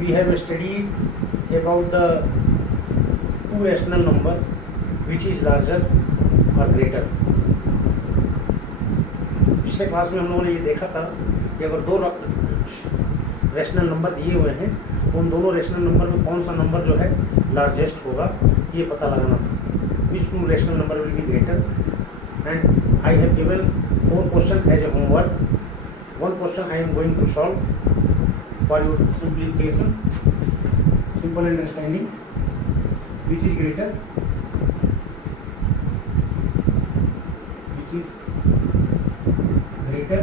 we have studied about the two rational number which is larger or greater. पिछले class में हम लोगों ने ये देखा था कि अगर दो रैशनल नंबर दिए हुए हैं तो उन दोनों रैशनल नंबर में कौन सा नंबर जो है लार्जेस्ट होगा ये पता लगाना था. Which two rational number will be greater. And I have given 4 question as a homework. One question I am going to solve for your simplification, simple understanding. Which is greater? Which is greater?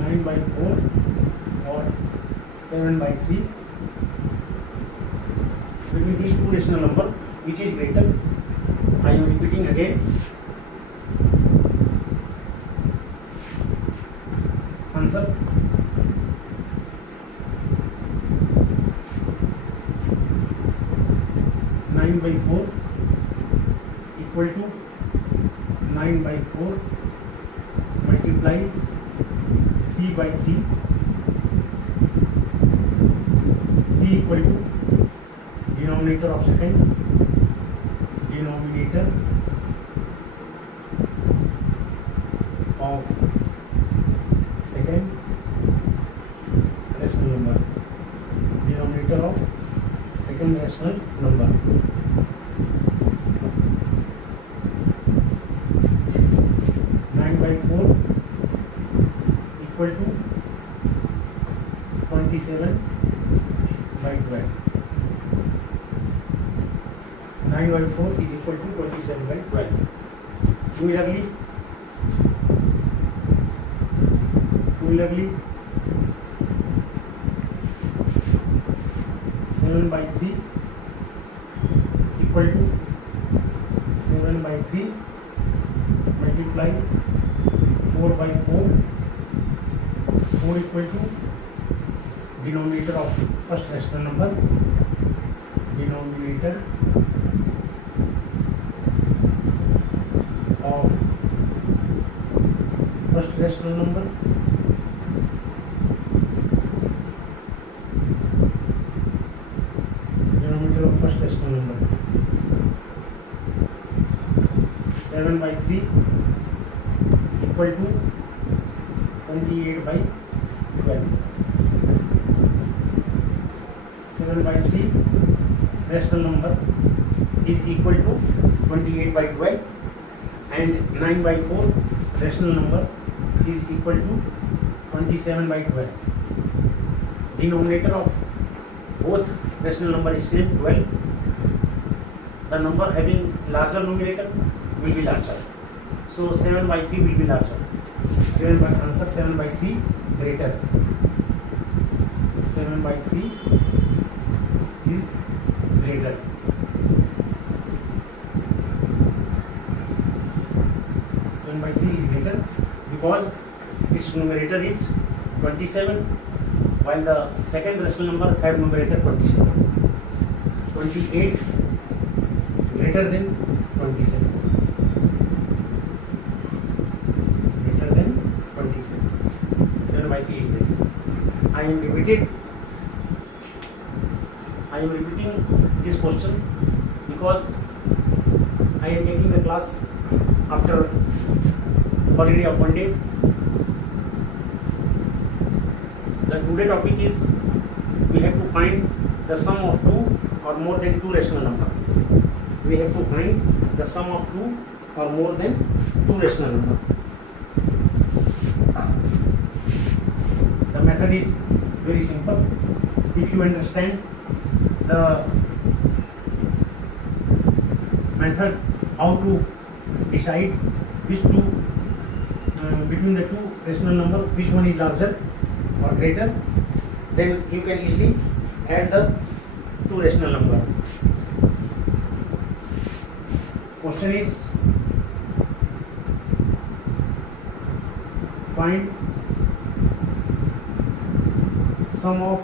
9/4 or 7/3? Between these two rational numbers, which is greater? I am repeating again. Answer. Nine by 4 equal to 9/4 multiply 3/3. 3 equal to denominator of second. Denominator of second rational number. Denominator of second rational number. 9/4 equal to 27/12. 9/4 is equal to 27/12. Similarly 7/3 equal to 7/3 multiply 4/4. 4 equal to denominator of first rational number. Denominator of first rational number. Denominator of first rational number. 7/3 equal to 28/12. 7/3 rational number is equal to 28/12. And 9/4 rational number is equal to 27/12. Denominator of both rational number is same, 12. The number having larger numerator will be larger. So 7/3 will be larger. Answer 7/3 greater. 7/3 is greater. 7/3 is greater because its numerator is 27 while the second rational number have numerator 27. 28 greater than 27. Greater than 27. 7/3 is greater. I am repeating this question because I am taking the class after holiday of 1 day. The today topic is we have to find the sum of 2 or more than 2 rational number. We have to find the sum of 2 or more than 2 rational number. The method is very simple. If you understand the method how to decide which two between the two rational number which one is larger or greater, then you can easily add the two rational number. Question is find sum of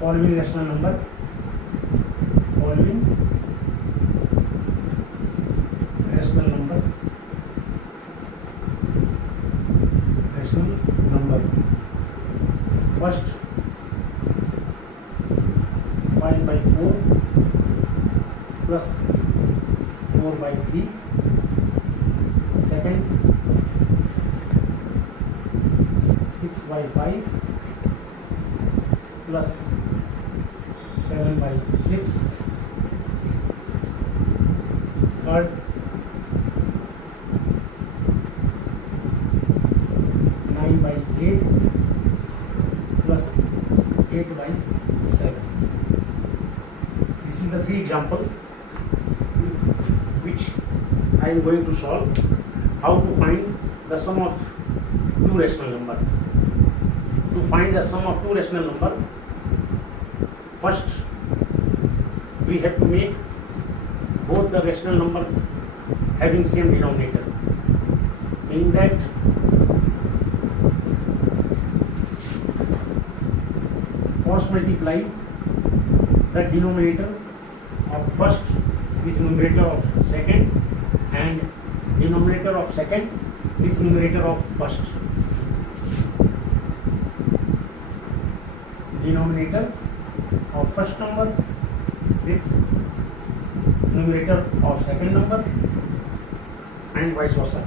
following rational number. Following rational first 5/4 plus 4/3, second 6/5 plus 7/6, third 9/8 plus 8/7. This is the three example which I am going to solve. How to find the sum of two rational number. To find the sum of two rational number, first we have to make both the rational number having same denominator, meaning that cross multiply the denominator of first with numerator of second and denominator of second with numerator of first. Denominator of first number with numerator of second number and vice versa.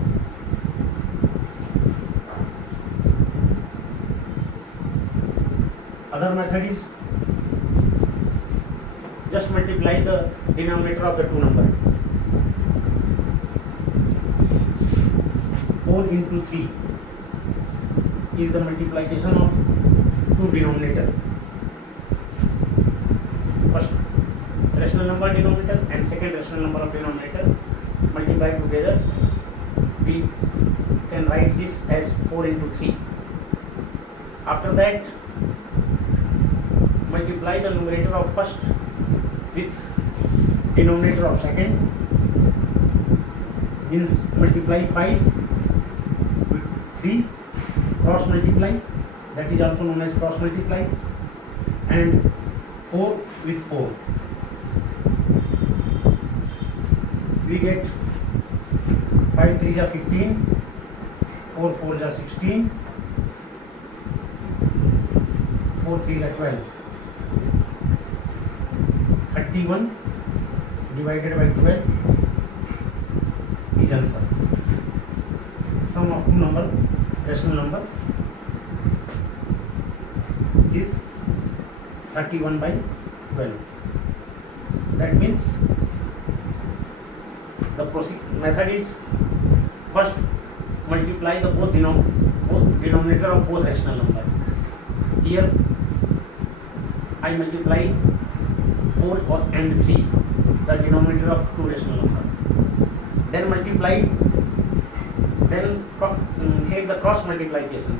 Other method is just multiply the denominator of the two number. 4 into 3 is the multiplication of two denominator. First rational number denominator and second rational number of denominator multiply together. We can write this as 4 into 3. After that, multiply the numerator of first with denominator of second, means multiply 5 with 3, cross multiply, that is also known as cross multiply, and 4 with 4. We get 5 3 are 15, 4 4 are 16, 4 3 are 12. 31 divided by 12 is answer. Sum of two number, rational number, is 31/12. That means the method is first multiply the both denominator of both rational number. Here I multiply 4 and 3, the denominator of two rational number. Then multiply, then take the cross multiplication.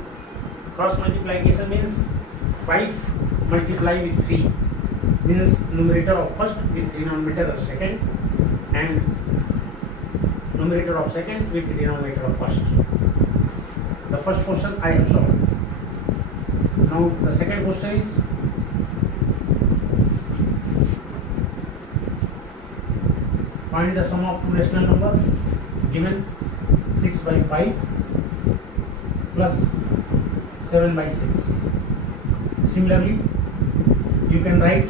Cross multiplication means 5 multiply with 3, means numerator of first with denominator of second and numerator of second with denominator of first. The first question I have solved. Now the second question is find the sum of two rational number given 6/5 plus 7/6. Similarly, you can write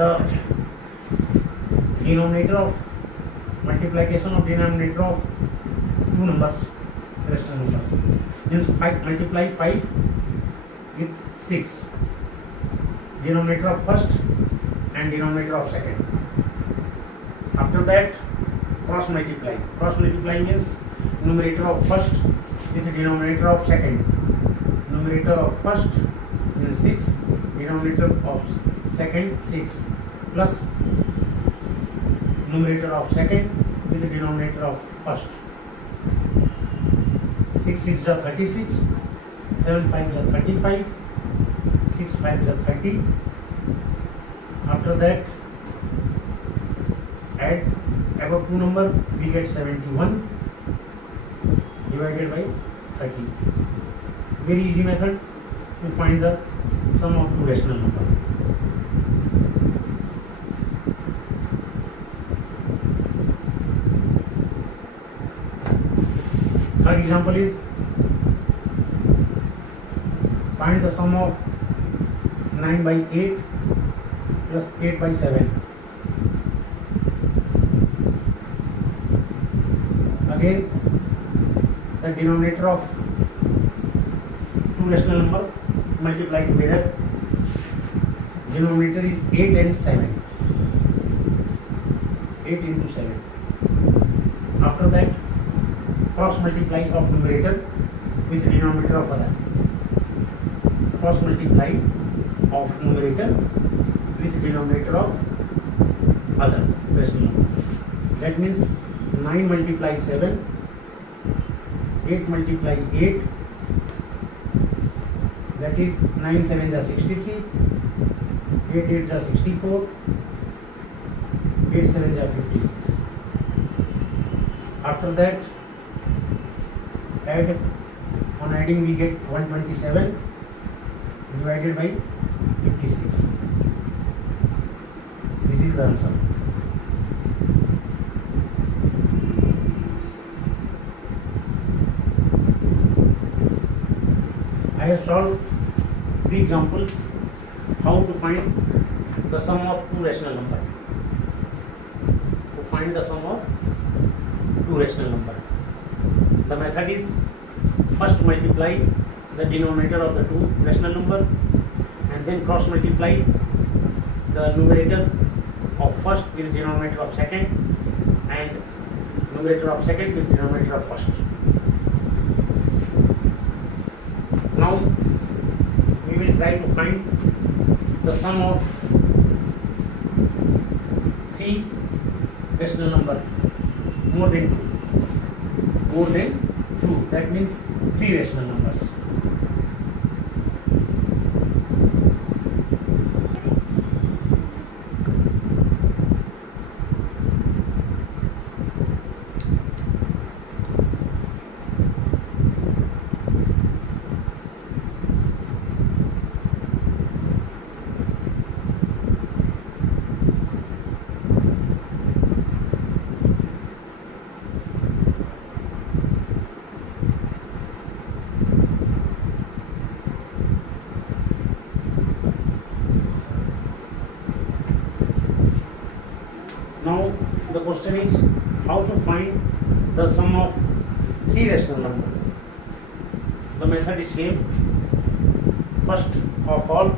the denominator of multiplication of denominator of two numbers, rational numbers, means 5 multiply 5 with 6, denominator of first and denominator of second. After that, cross multiply. Cross multiply means numerator of first with denominator of second. Numerator of first means 6, denominator of second 6, plus numerator of second with denominator of first. 6 6 are 36, 7 5 are 35, 6 5 are 30. After that, add above two number, we get 71 divided by 30. Very easy method to find the sum of two rational number. Third example is 5 find the sum of 9 by 8 plus 8 by 7. Again, the denominator of two rational number multiplied together. Denominator is 8 and 7. 8 into 7. After that, cross multiply of numerator with denominator of other. Cross multiply of numerator with denominator of other rational number. That means 9 multiply 7, 8 multiply 8, that is 9 7 is 63, 8 8 is 64, 8 7 is 56. After that, add, on adding we get 127 divided by 56. This is the answer. I have solved 3 examples how to find the sum of two rational numbers. To find the sum of two rational numbers, the method is first multiply the denominator of the two rational number and then cross multiply the numerator of first with denominator of second and numerator of second with denominator of first. Now we will try to find the sum of three rational number more than 2. More than 2, that means 3 rational numbers. Now the question is how to find the sum of 3 rational numbers. The method is same. First of all,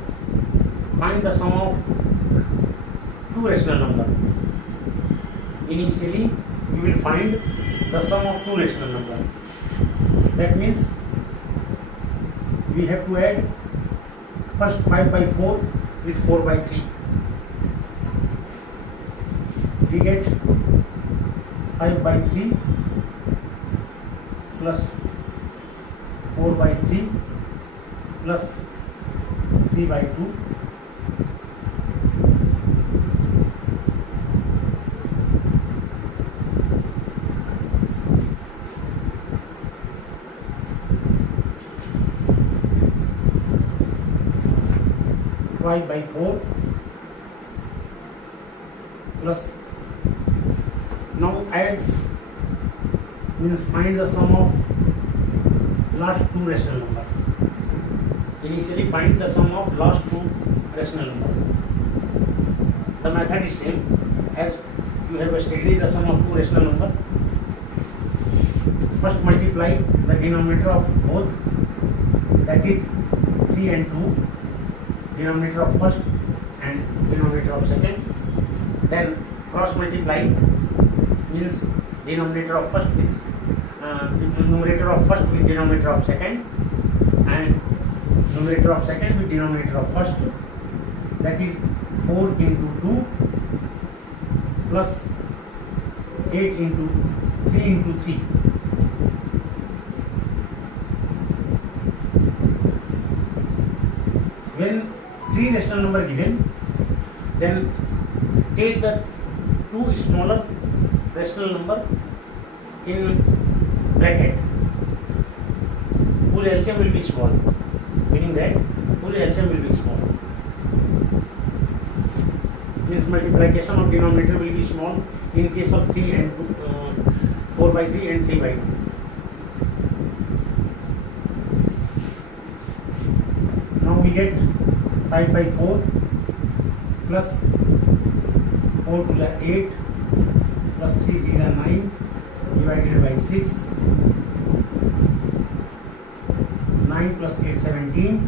find the sum of two rational numbers. Initially, you will find the sum of two rational numbers. That means we have to add first 5 by 4 with 4 by 3. We get 5 by 3 plus 4 by 3 plus 3 by 2 . 5 by 4 plus, now add means find the sum of last two rational number. Initially find the sum of last two rational number. The method is same as you have studied the sum of two rational number. First multiply the denominator of both, that is 3 and 2, denominator of first and denominator of second. Then cross multiply means denominator of first with numerator of first with denominator of second and numerator of second with denominator of first, that is 4 into 2 plus 8 into 3 into 3. When three rational number given, then take the two smaller rational number in bracket whose LCM will be small, meaning that whose LCM will be small. Means multiplication of denominator will be small in case of 3 and 2, 4 by 3 and 3 by 2. we get 5 by 4 plus 4 to the 8 plus 3 3 are 9 divided by 6. 9 plus 8 17.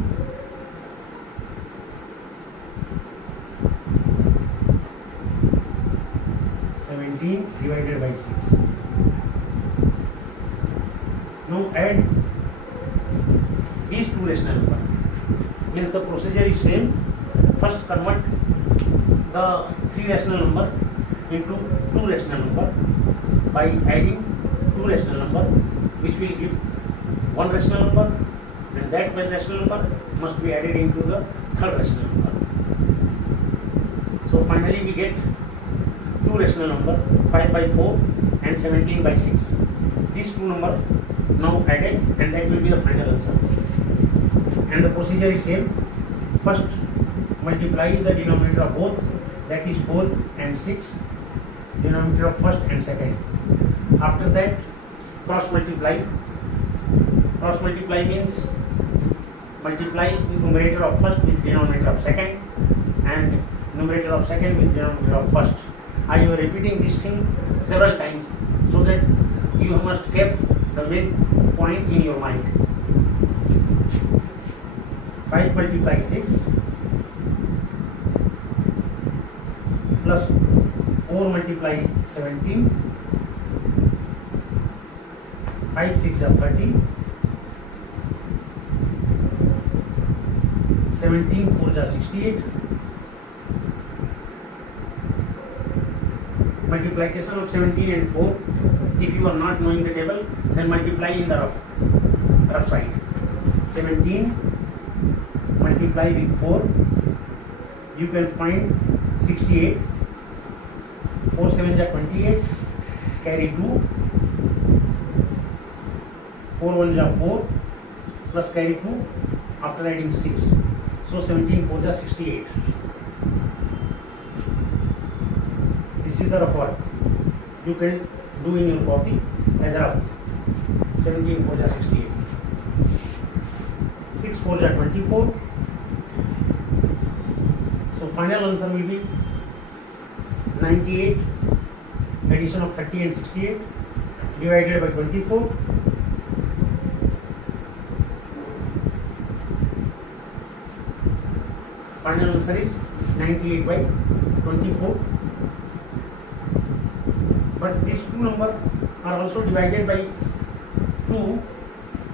17 divided by 6. Now add these two rational numbers. Means the procedure is same. First convert the three rational number into two rational number by adding two rational number, which will give one rational number, and that one rational number must be added into the third rational number. So finally we get two rational number, 5 by 4 and 17 by 6. These two numbers now added, and that will be the final answer. And the procedure is same. First multiply the denominator of both, that is 4 and 6, denominator of first and second. After that cross multiply. Cross multiply means multiply numerator of first with denominator of second and numerator of second with denominator of first. I am repeating this thing several times so that you must keep the main point in your mind. 5 multiply 6 plus 4 multiply 17. 5 6 are 30. 17 4 are 68. Multiplication of 17 and 4. If you are not knowing the table, then multiply in the rough side. 17 multiply with 4, you can find 68. 4 7 are 28. Carry 2. 4 1 are 4 plus carry 2 after adding 6. So 17 4 are 68. This is the rough work. You can do in your copy as rough. 17 4 are 68. 6 4 are 24. So final answer will be 98. Addition of 30 and 68 divided by 24. Final answer is 98 by 24. But these two numbers are also divided by 2,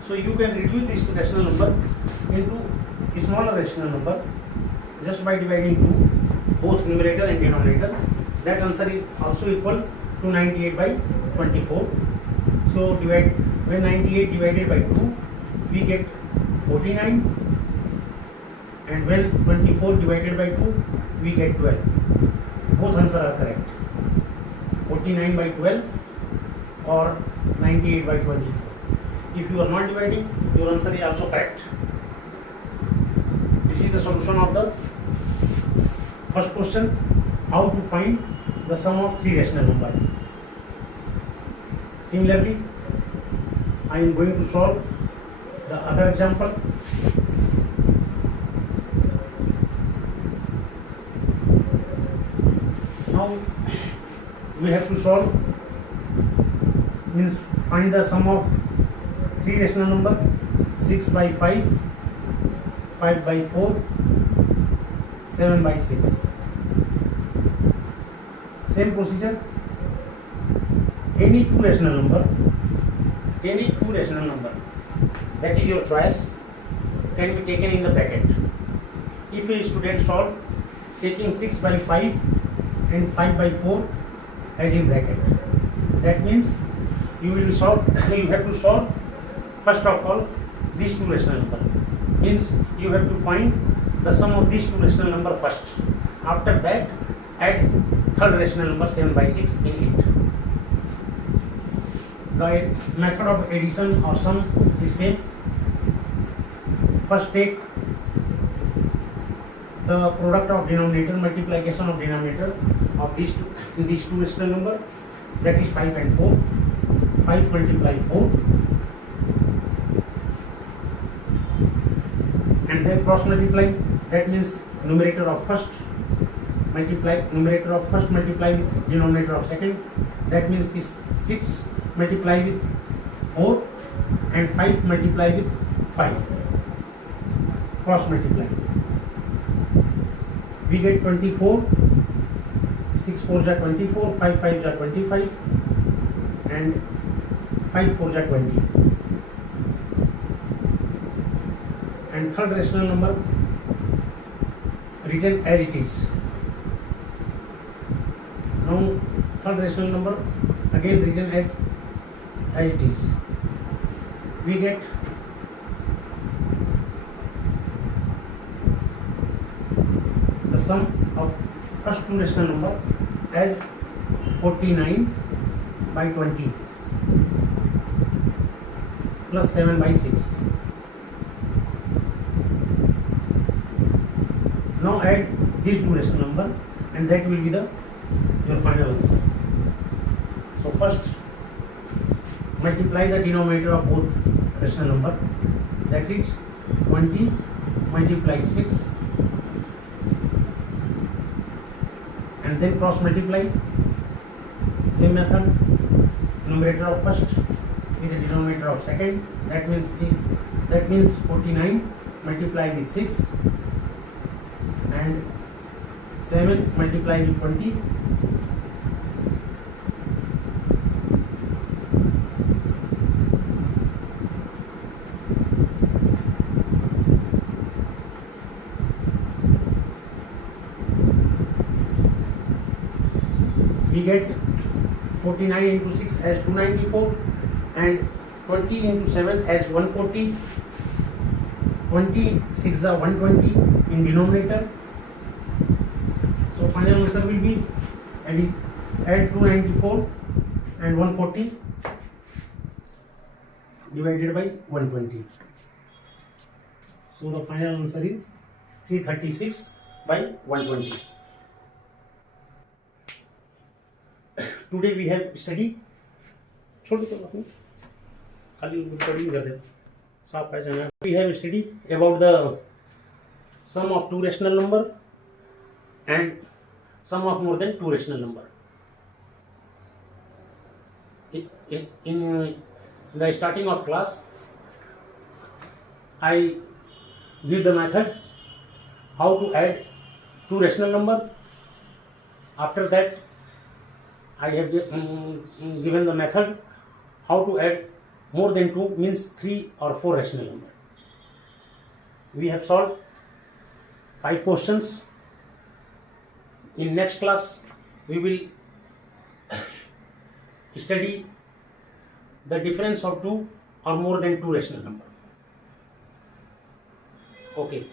so you can reduce this rational number into a smaller rational number just by dividing 2, both numerator and denominator. That answer is also equal to 98 by 24. So when 98 divided by 2, we get 49, and when 24 divided by 2, we get 12. Both answers are correct. 49 by 12 or 98 by 24. If you are not dividing, your answer is also correct. This is the solution of the first question, how to find the sum of three rational numbers. Similarly, I am going to solve the other example. Now we have to solve, means find the sum of three rational number, 6 by 5, 5 by 4, 7 by 6. Same procedure. Any two rational number that is your choice can be taken in the bracket. If a student solve taking 6 by 5 and 5 by 4 as in bracket, that means you have to solve first of all these two rational number, means you have to find the sum of these two rational number first. After that add third rational number 7 by 6 in it. The method of addition or sum is same. First take the product of denominator, multiplication of denominator of these two rational number, that is 5 and 4. 5 multiply 4 and then cross multiply, that means numerator of first multiply numerator of first multiply with denominator of second, that means this 6 multiply with 4 and 5 multiply with 5, cross multiply, we get 24, 6 4s are 24, 5 5s are 25 and 5 4s are 20, and third rational number written as it is. Now third rational number again written as it is. We get the sum of first two rational number as 49 by 20 plus 7 by 6. Now add these two rational number and that will be your final answer. So first multiply the denominator of both rational number, that is 20 multiply 6, and then cross multiply, same method, numerator of first with the denominator of second, that means 49 multiply with 6 and 7 multiply with 20, we get 49 into 6 as 294 and 20 into 7 as 140, 26 are 120 in denominator. So final answer will be add 294 and 140 divided by 120. So the final answer is 336 by 120. Today we have studied we have studied about the sum of two rational number and sum of more than two rational number. In the starting of class, I give the method how to add two rational number. After that, I have given the method how to add more than 2, means 3 or 4 rational number. We have solved 5 questions. In next class, we will study the difference of 2 or more than 2 rational number. Okay.